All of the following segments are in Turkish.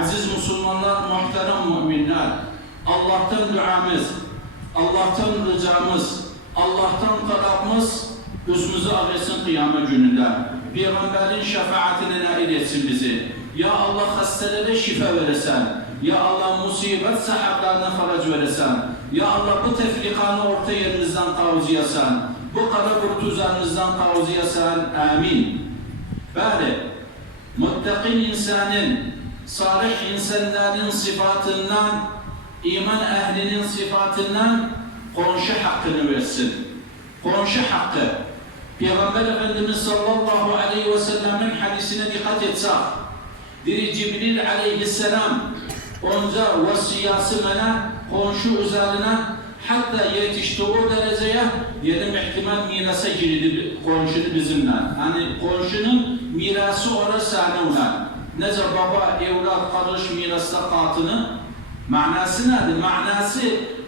Aziz Müslümanlar, muhterem müminler, Allah'tan duamız, Allah'tan ricamız, Allah'tan talabımız üstümüze ağrısın kıyamet gününde. Peygamberin şefaatine nail etsin bizi. Ya Allah hastelere şifa verirsen, Ya Allah musibet sahiplerine farac verirsen, Ya Allah bu tefrikanı orta yerimizden tavziyesen, bu kara kurtuzlarımızdan tavziyesen, amin. Böyle, muttakin insanın, salih insanların sıfatından, iman ehlinin sıfatından komşu hakkını versin. Komşu hakkı. Peygamber Efendimiz sallallahu aleyhi ve sellem'in hadisine dikkat etsek, diri Cibril aleyhisselam onca vasiyası mene komşu üzerine hatta yetiştiği dereceye yedim ihtimal mirasa girdi komşunu bizimle. Hani komşunun mirası orası ona. Nece baba, evlat, kardeş mirasta katını manası nedir? Manası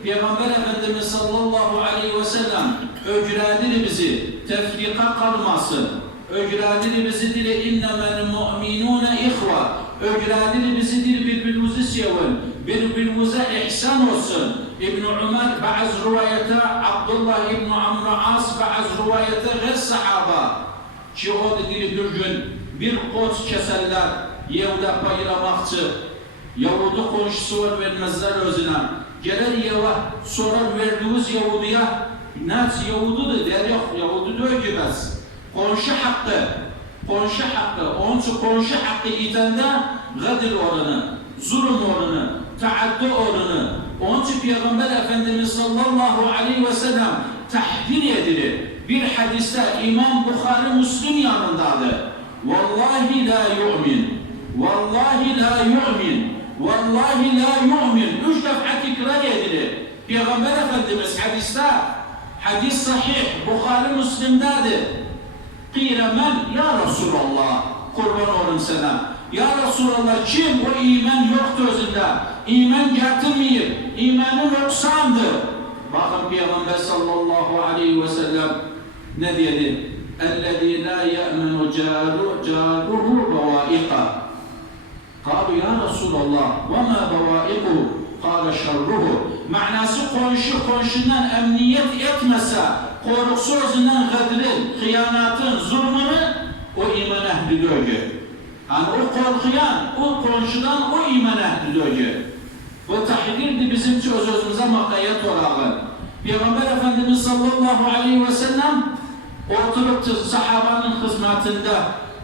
Peygamber Efendimiz sallallahu aleyhi ve sellem öcredir bizi, tefrika kalmasın. Öcredir bizi dile innemel mu'minune ihva. Öcredir bizi dile birbirimizi sevin, birbirimize ihsan olsun. İbn-i Ömer bazı rivayete, Abdullah İbn-i Amr As bazı rivayete gayr sahaba. Ki o dediği bir gün bir koç keserler, yevde paylamakçı. Yahudu komşusu var vermezler özüne. Gelir yeva sorar verdiğimiz Yahudiya, nasıl Yahududur der yok, Yahudu da ögümez. Komşu hakkı, komşu hakkı, onun için komşu hakkı itende gadir oranı, zulüm oranı, taaddi oranı. Onun için Peygamber Efendimiz sallallahu aleyhi ve sellem tahdir edilir. Bir hadiste İmam Bukhari Müslim yanındadır. Vallahi la yu'min, vallahi la yu'min. Vallahi la yu'min. 3 defa tekrar edilir. Peygamber Efendimiz hadiste, hadis sahih, Bukhari Müslim'dedir. Kîle men ya Resulallah, kurban olun sana. Ya Resulallah kim o iman yoktu özünde? İman getirmeyip, imanı noksandır. Bakın Peygamber sallallahu aleyhi ve sellem ne dedi? اَلَّذ۪ي لَا يَأْمَنُ جَارُهُ بَوَائِقَ قالوا ya Resulallah وَمَا بَوَائِقُهُ قال شَرُّهُ manası komşundan emniyet etmese, korkusu özünden gadrin, hıyanatın, zulmünü o iman ehli dögü. Yani o korkuyan, o komşudan o iman ehli dögü. Bu tahdirdi bizim sözümüze makayet olarak. Peygamber Efendimiz sallallahu aleyhi ve sellem oturup sahabanın hizmetinde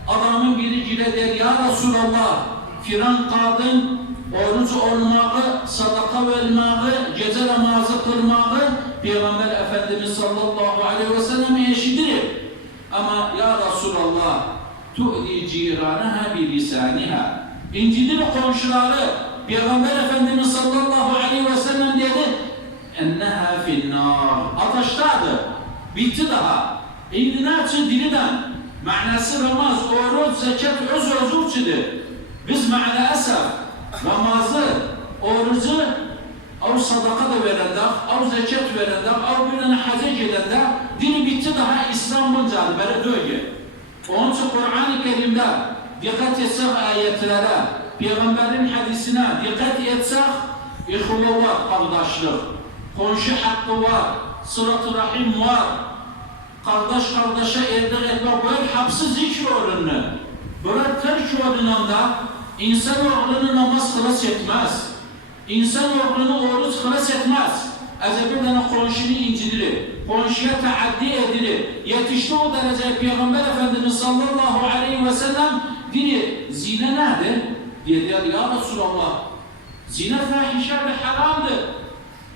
adamın biri gire der ya Resulallah filan kadın oruç olmağı, sadaka vermeyi, gece namazı kılmağı Peygamber Efendimiz sallallahu aleyhi ve sellem eşidir. Ama ya Resulallah tu'di ciranaha bi lisaniha. İncidir komşuları Peygamber Efendimiz sallallahu aleyhi ve sellem dedi enneha finnar. Ateştadır. Bitti daha. İndinaçı diliden manası namaz, oruç, zekat öz uçudur. Biz maalesef namazı, orucu av sadaka da verende, av zekat verende, av birine hacca gidende dini bitti daha İslam buncadır, böyle değil. Onun için Kur'an-ı Kerim'de dikkat etsek ayetlere, Peygamberin hadisine dikkat etsek ihullu var, kardeşlik, komşu hakkı var, sırat-ı rahim var, kardeş kardeşe erdik etmek böyle hapsi zikr böyle terk ordunanda insanoğlunu namaz kılas etmez. İnsanoğlunu oruç kılas etmez. Bir tane komşunu incidirir, komşuya taaddi edilir. Yetişti o derece Peygamber Efendimiz sallallahu aleyhi ve sellem dili zina nedir? Diye ya Resulallah zina fahişedir, haramdır.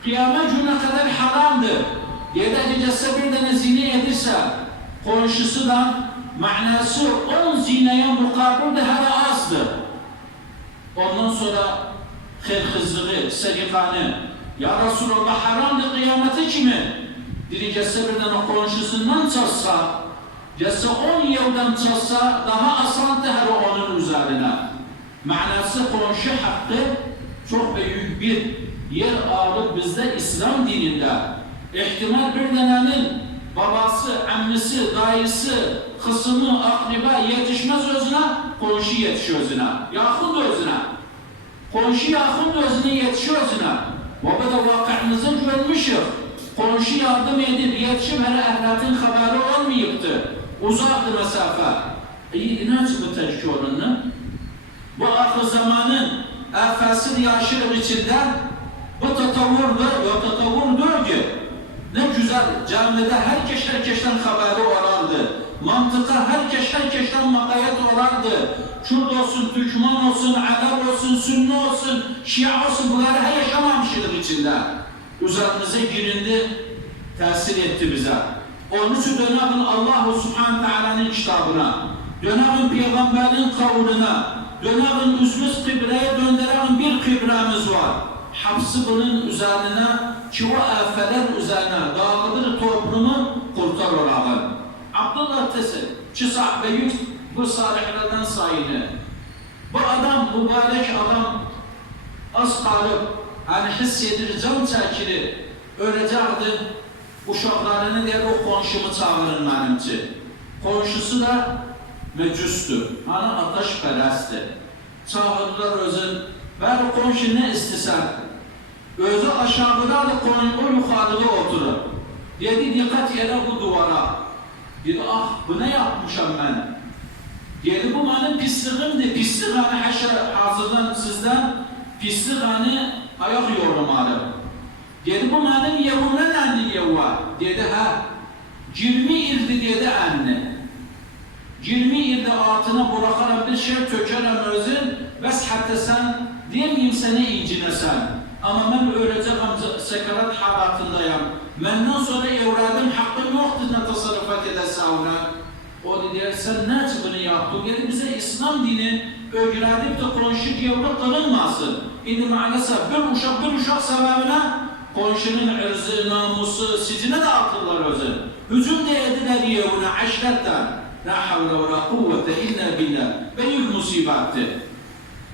Kıyamet gününe kadar haramdır. Ya da gecesi bir tane zina edirse komşusundan manası 10 zinaya mukabilde her azdır. Ondan sonra hırhızlığı, sedikanı ya Resulallah haramdır kıyameti kimi? Diri gelse bir tane komşusundan çalsa, gelse 10 yıldan çalsa daha asandır her onun üzerine. Manası komşu hakkı çok büyük bir yer alır bizde İslam dininde. İhtimal bir tanenin babası, annesi, dayısı, kısmı, akriba yetişmez özüne, komşu yetişiyor özüne, yakın da özüne. Qonşu yaxın özünə yetişir özünə. Və bu da vaqi'imizi görmüşük. Qonşu yardım edib, yetişib, hələ əhlətin xəbəri olmayıbdı. Uzaqdır məsafə. Necə bu təşkil olundu? Bu axır zamanın əfəsir yaşırıq içində bu tatavvurdur ki, ne güzel camidə herkesten xəbəri olardı. Mantıqa herkesten makayet olardı. Kürt olsun, Türkmen olsun, Arap olsun, Sünni olsun, Şia olsun, bunları her yaşamamıştık içinde. Üzerimize girindi, tesir etti bize. Onun için dönəmin Allah-u Subhanahu Teala'nın kitabına, dönəmin Peygamberin kavluna, dönəmin üzümüz kıbleye döndüren bir kıblemiz var. Hapsi bunun üzerine, ki o əfələr üzerine dağıdır toplumu kurtar olarak. Abdullah Tesir, ki sahabeyi bu salihlerden sayını. Bu adam, mübarek adam az kalıp, hani hissedir, can çəkilir, öləcəkdir. Uşaqlarını deyir, o qonşumu çağırın mənimci. Qonşusu da mecüstür, hani ateşpərəstdir. Çağırırlar özün, bəli qonşu ne istəsən? Özü aşağıdadır, o yuxarıda oturur. Dedi, dikkat elə bu duvara. Dedi, ah, bu ne yapmışam mən? Dedi, bu mənim pisliğimdir. Pislik hani hazırdan sizden, pislik hani ayak yorumalı. Dedi, bu mənim yevimlə nəndi yevva? Dedi, hə, 20 ildir, dedi, ənni. 20 ildir altına bıraxaram bir şey tökərəm özün, bəs hətta sən, deməyim sənə incinəsən. Amma mən öləcəkəm, sekarat halatındayam. Məndən sonra evladım haqqım yoxdur, nə tasarrufat edəsə ona. O deyir, sən nəçə bunu yaptın? Dedi, bizə İslam dini öyrədib də qonşu yevra qılınmasın. İndi maalesef bir uşaq səbəbinə qonşunun ırzı, namusu, sicine de atırlar özü. Hücum da ediler yevuna, aşretten. La havle ve la kuvvete illa billah. Büyük musibettir.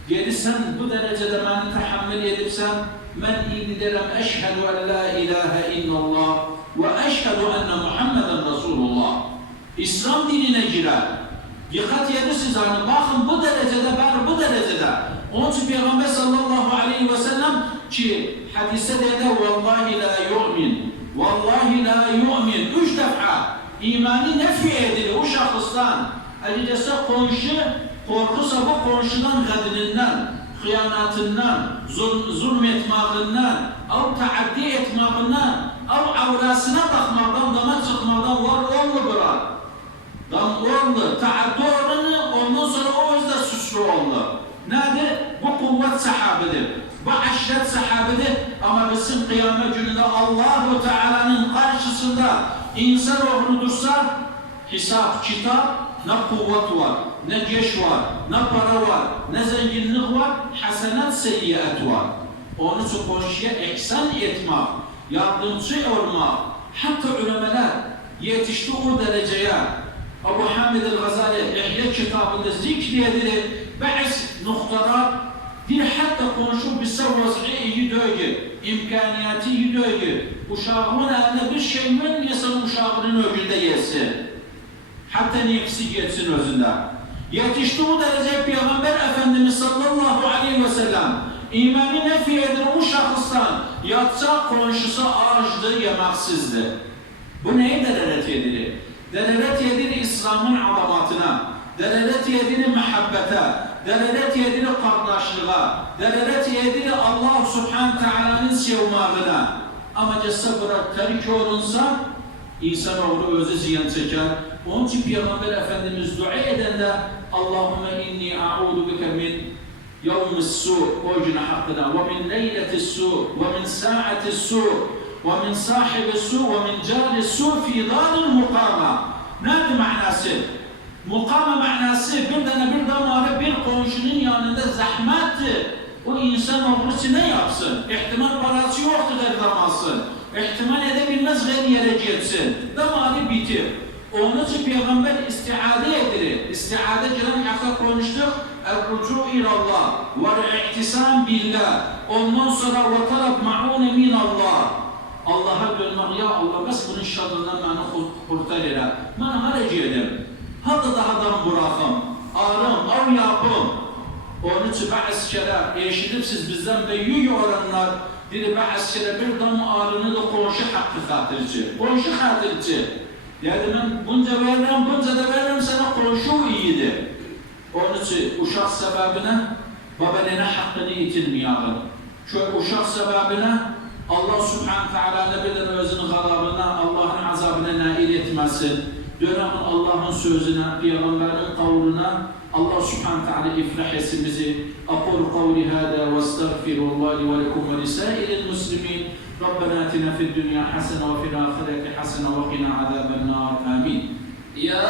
Dedi sen bu derecede beni tahammül edipsen, ben indi derim eşhedü en la ilahe illallah ve eşhedü enne Muhammeden Resulullah. İslam dinine girer. Dikkat edirsiniz hani bakın bu derecede, ben bu derecede. Onun için Peygamber sallallahu aleyhi ve sellem ki hadiste dedi vallahi la yu'min, vallahi la yu'min. 3 defa imanı nefi edilir o şahıstan. Elbette komşu korkusa bu komşudan kadınından, hıyanatından, zulmetmağından, av taaddi etmağından, av avrasına bakmaktan, dama çıkmaktan var olmu bırak. Dam oldu, taaddi oranı ondan sonra o yüzden suçlu oldu. Nedir? Bu kuvvet sahabedir. Bu aşret sahabedir. Ama bizim kıyamet gününde Allah-u Teala'nın karşısında insanoğlu dursa hesap, kitap, ne kuvvet var, ne geç var, ne para var, ne zenginlik var, hasenat, seyyiyat var. Onun için komşuya ihsan etmek, yardımcı olmak, hatta ulemeler yetişti o dereceye. Ebu Hamid el-Gazali İhya kitabında zikredilir. Bazı noktalar bir hatta komşu bilse vaziyeti iyi değil, imkaniyatı iyi değil. Uşağımın eline bir şey vermiyorsan uşağının önünde yesin. Hatta nefsi geçsin özünde. Yetişti bu derece Peygamber Efendimiz sallallahu aleyhi ve sellem imanı nefi eden o şahıstan yatsa komşusu ağaçtır, yemeksizdir. Bu neye delalet edilir? Delalet edilir İslam'ın azamatına, delalet edilir muhabbete, delalet edilir kardeşliğe, delalet edilir Allah Subhanahu Teala'nın sevmağına. Ama cesse bırak terk olunsa insanoğlu özü ziyan çeker. Onun için Peygamber Efendimiz dua edende Allahümme inni a'udu bike min yevmis su o günah hakkında ve min leyletis su ve min sa'atis su ve min sahibis su ve min caris su fi daril mukama. Nedir manası? Mukama manası bir damarı bir komşunun yanında zahmettir. O insan olursa ne yapsın? İhtimal parası yoktur damasın. İhtimal edebilmez gayri yere gitsin. Damarı bitir. Onun için Peygamber istiade edilir. İstiade gelen hafta konuştuk. El-rucu ilallah ve-i'tisam billah. Ondan sonra ve-talab ma'une minallah. Allah'a dönmek, ya Allah, bas bunun şadından beni kurtar elə. Ben hara gedim? Hatta dahadan bırakım, arım, av yapım. Onun için bazı kere eşidip siz bizden büyük oranlar dedi bazı kere bir dam ağrını da komşu hakkı hatırcı. Komşu hatırcı. Yani ben bunca veririm, bunca da veririm sana komşu iyidir. Onun için uşaq sebebine babanın hakkını itirmeyelim. Şu uşaq sebebine Allah Subhanahu Teala ne bilin özünün gazabına, Allah'ın azabına nail etmesin. Dönemin Allah'ın sözüne, Peygamberin kavluna Allah Subhanahu Teala iflah etsin bizi. Aqulu kavli hâdâ ve estağfirullah li ve lekum ve lisâilil muslimin. Rabbena atina fid dunya hasene ve fil âhireti hasene ve qina azâben nâr. Amin. Ya